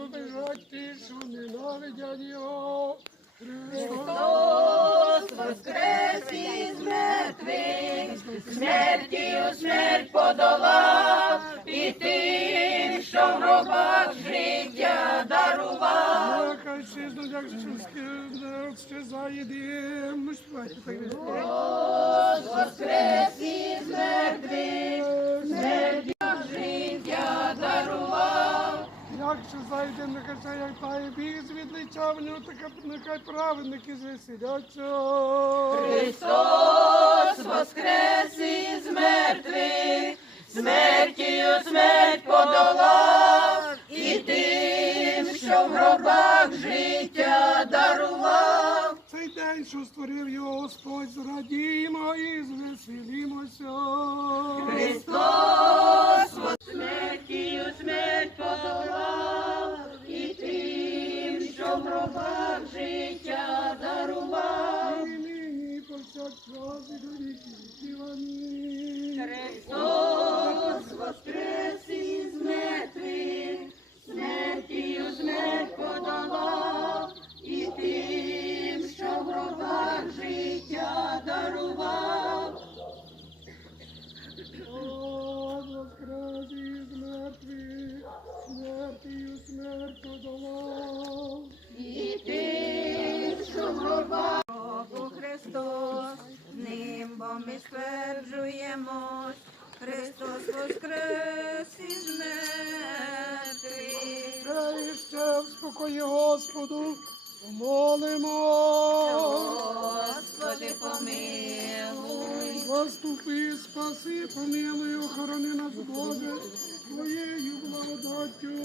і побіжать ті, що ненавидять його. Христос воскрес із мертвих, смертію смерть подолав, і тим, що в гробах життя дарував. Ну. Христос воскрес із мертвих, смертію життя дарував. Як щезає дим, нехай як тає біг з відлича, в нього така, нехай праведники звеселяться. Христос воскрес із мертвих, смертію смерть подолав, і тим, що в гробах життя дарував. Цей день, що створив його Господь, зрадімо і звеселімося. Христос воскрес, смертію смерть подолав, і тим, що в гробах життя дарував. Нині повсякчас і до віки Христос воскрес Господи, помилуй. Заступи, спаси, помилуй, охорони нас, Боже, Твоєю благодаттю.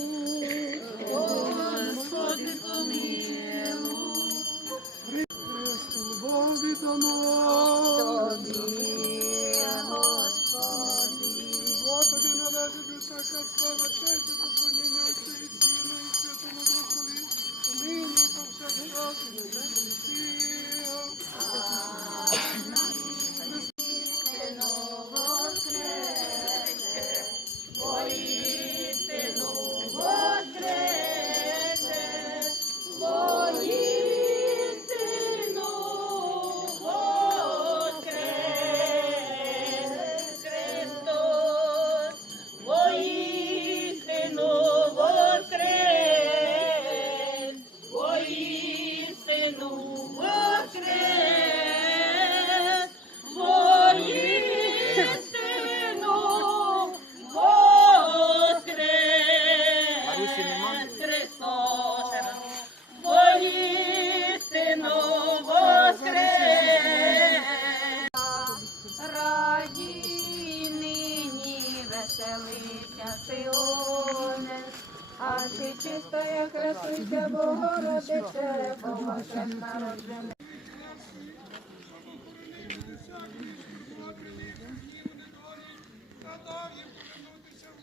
Красуйся, Богородице, в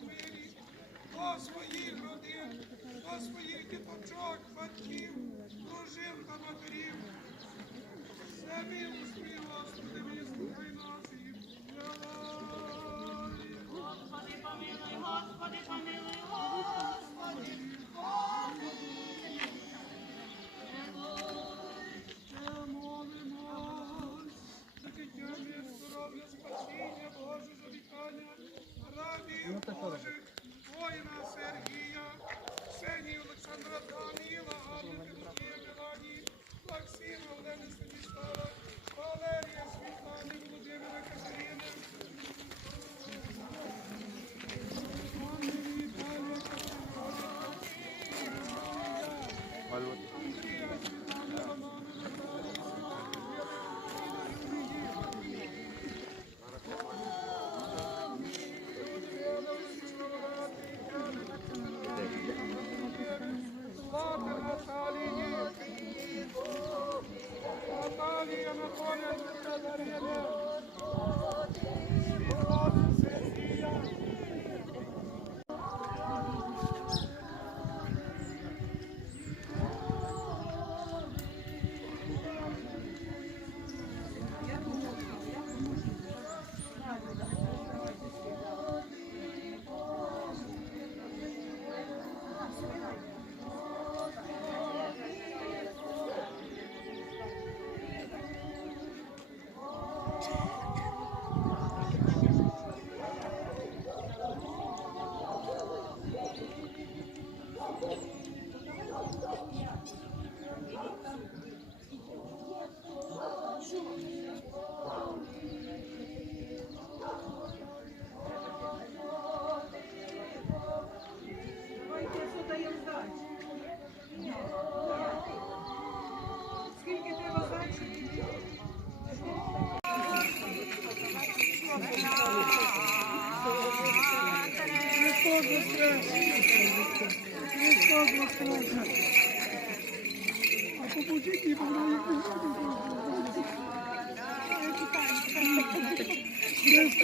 мирі до своїх родин, до своїх діточок, батьків, дружин та матерів. Все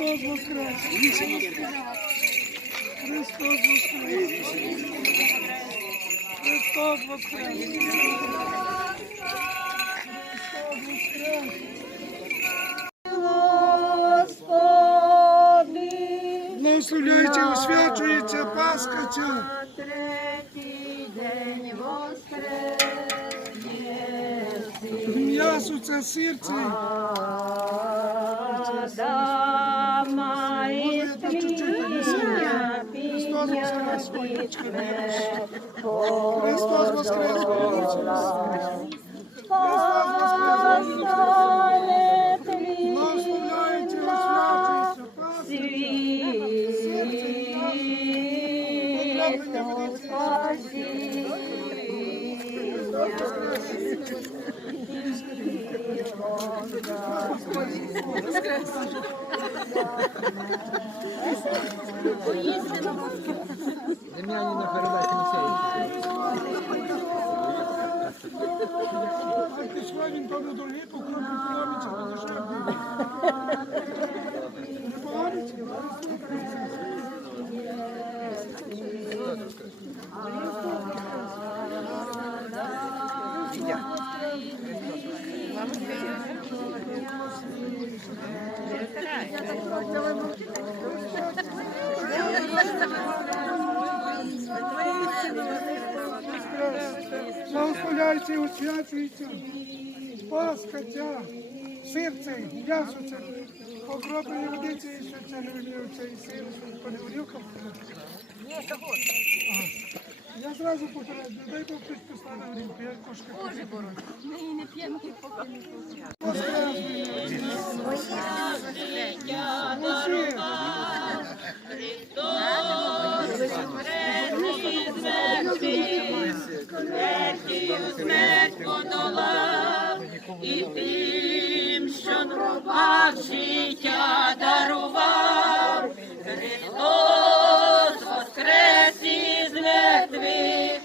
Христос воскрес! Христос воскрес! Христос воскрес! Христос воскрес! Господи, Благословляється, освячується Пасха ця. третій день воскрес. М'ясо це серце. Підняти Христос воскрес! Постане Благословляється і освячується. Пасха ця, серце, м'ясо це, покроплене водиці, і що це не вимів цей сир, що по неврюкам. Я зразу попереджу, дай Бог хтось послане в рінку, я трошки Боже Смерть подолав і тим, що в гробах життя дарував. Мертвих,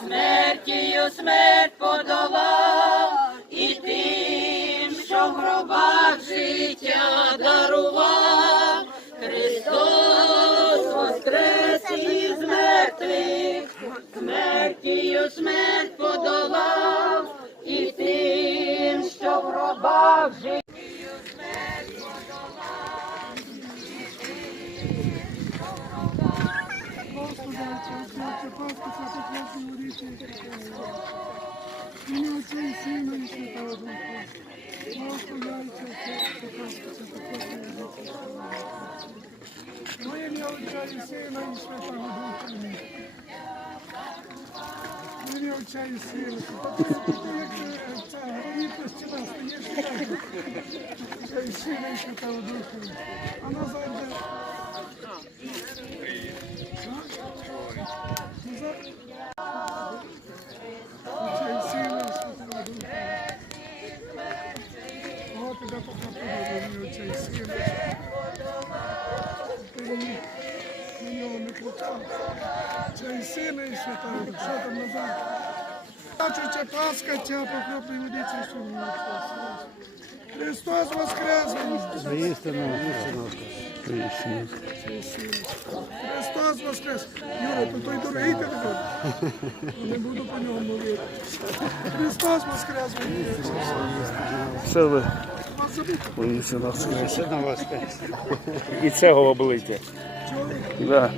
смертію смерть подолав і тим, що в гробах життя дарував. Христос воскрес із мертвих, смертію смерть подолав і тим, що в гробах життя. Ім'я Отця і Сина і Святого Духа. Ім'я Отця і Сина. Як ця стоїш і так. Отця і Сина і Святого Духа. А назад де? Назад. Не. Це і сина, і святого. Що там назад? Бачучи Пасха, ця покропної водиці сумні. Христос Воскрес! Христос Воскрес! Юра, то той дорогий телефон. Не буду по ньому молити. Христос Воскрес! Це ви воскрес. І цього облиття. Да.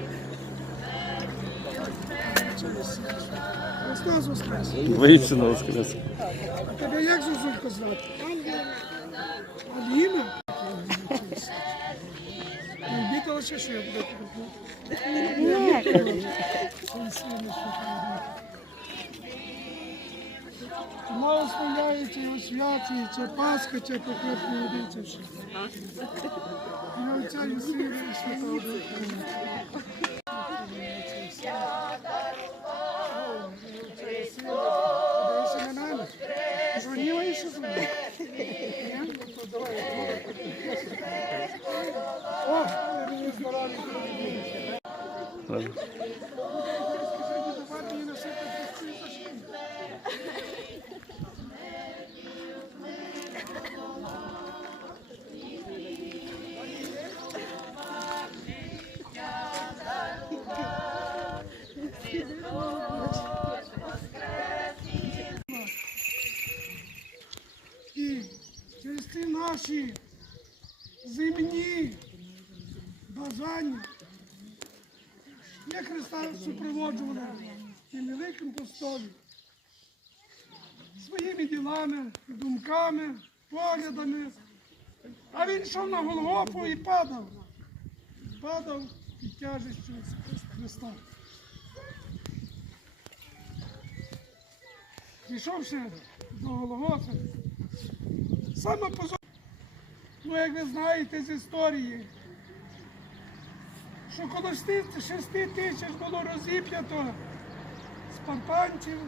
Христос Воскрес! Воїсина воскрес. А тебе як Зозулька звати? Аліна. Аліна? Бітала ще що я буду Благословляється і освячується Пасха, ця покрепна водиця. все. І Отця і Сина і Святого Духа. Ладно. Думками, поглядами. А він йшов на Голгофу і падав. Падав під тяжестю Христа. Прийшовши до Голгофи, саме позор, ну як ви знаєте з історії, що коло шести шести тисяч було розіп'ято спартанців.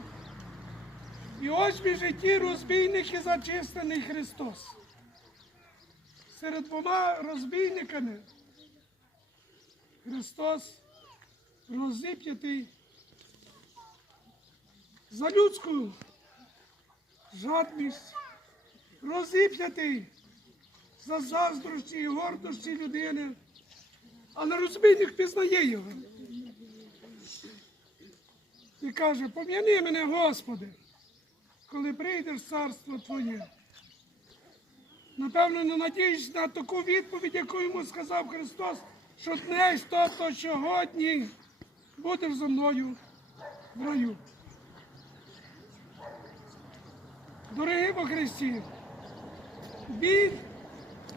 І ось в житті розбійники зачистений Христос. Серед двома розбійниками Христос розіп'ятий за людську жадність, розіп'ятий за заздрощі і гордощі людини. Але розбійник пізнає його. І каже, пом'яни мене, Господи, коли прийдеш в царство Твоє. Напевно, не надієш на таку відповідь, яку йому сказав Христос, що днесь, тобто сьогодні, будеш зо мною в раю. Дорогі во Христі, біль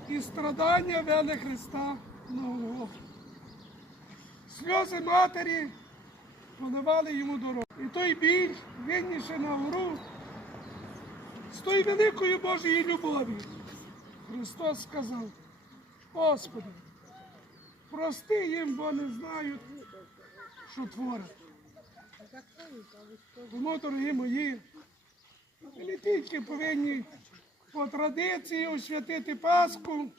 і страдання вели Христа Голгофу. Сльози матері поливали йому дорогу. І той біль, винніше на гору, з тої великої Божої любові. Христос сказав, Господи, прости їм, бо не знають, що творять. Тому, дорогі мої, не тільки повинні по традиції освятити Пасху,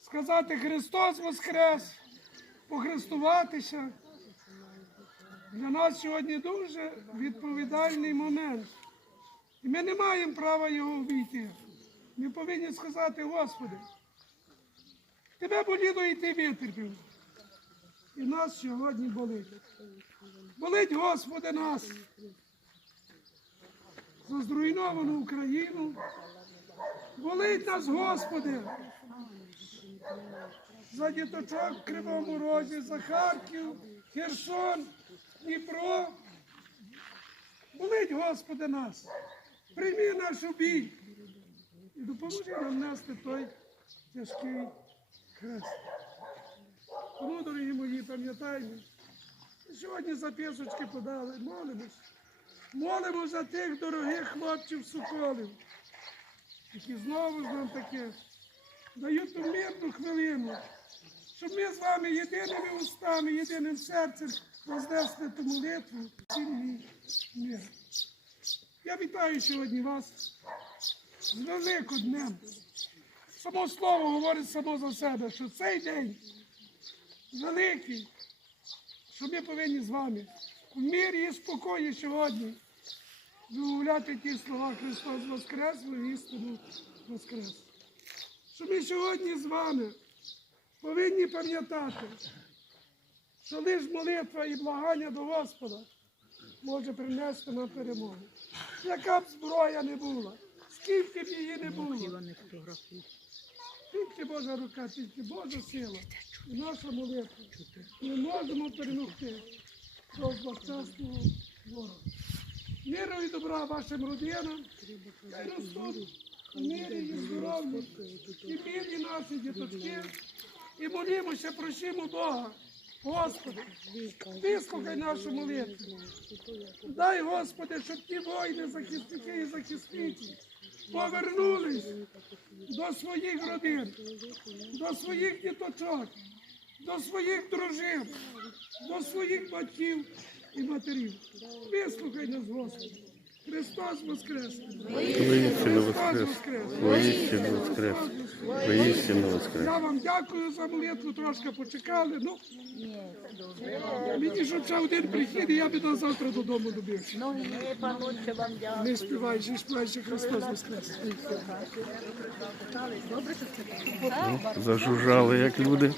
сказати Христос Воскрес, похрестуватися. Для нас сьогодні дуже відповідальний момент. І ми не маємо права його обійти. Ми повинні сказати, Господи, тебе боліло і ти витерпів. І нас сьогодні болить. Болить, Господи, нас за зруйновану Україну. Болить нас, Господи, за діточок в Кривому Розі, за Харків, Херсон, Дніпро. Болить, Господи, нас. Прийми нашу біль і допоможи нам нести той тяжкий хрест. Тому, дорогі мої, пам'ятаємо, сьогодні записочки подали, молимось. Молимо за тих дорогих хлопців соколів, які знову нам таке дають ту мирну хвилину, щоб ми з вами єдиними устами, єдиним серцем рознесли ту молитву цілий мир. Я вітаю сьогодні вас з Великоднем. Само слово говорить само за себе, що цей день великий, що ми повинні з вами в мирі і спокої сьогодні вимовляти ті слова Христос Воскрес, істину Воскрес. Що ми сьогодні з вами повинні пам'ятати, що лише молитва і благання до Господа може принести нам перемогу. Яка б зброя не була, скільки б її не було. Тільки Божа рука, тільки Божа сила і наша молитва. Ми можемо перемогти цього злочасного ворога. Миру і добра вашим родинам, хай ростуть мирі і здоров'ї, і бідні наші діточки, і молімося, просимо Бога. Господи, вислухай нашу молитву. Дай, Господи, щоб ті воїни, захисники і захисниці повернулись до своїх родин, до своїх діточок, до своїх дружин, до своїх батьків і матерів. Вислухай нас, Господи. Христос Воскрес! Воістину воскрес. Воістину воскрес. Воістину воскрес. Я вам дякую за молитву, трошки почекали. Ну, мені щоб ще один прихід, і я б на завтра додому добився. Ну, ні, паноче, вам дякую. Не співай, ще співай, що Христос Воскрес. Зажужжали, як люди.